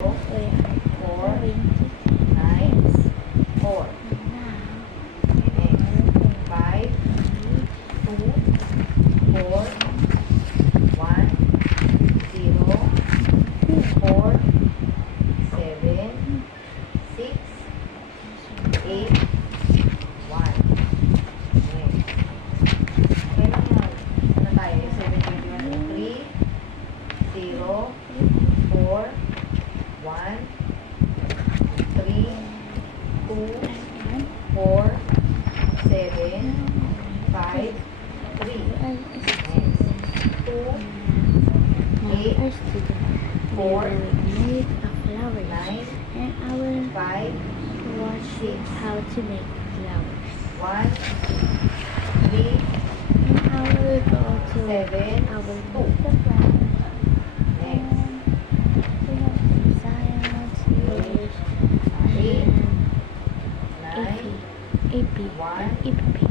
4, 9, 4. Next, 5, 2, 4, 1, 0, 4, 7, 6, 8, 1. Next. Okay lang yan. Ano tayo? 721, 3, 0, 4, 1, 3, 2, 4, 7, 5, 3. Next. 2, 8, 4, made a flower 9, and I will 5, watch 6, how to make flowers. 1, 3, And I will go to 7, I will 2. make the flowers. Next. We have some science, English, 8, and 9, AP, 1, AP.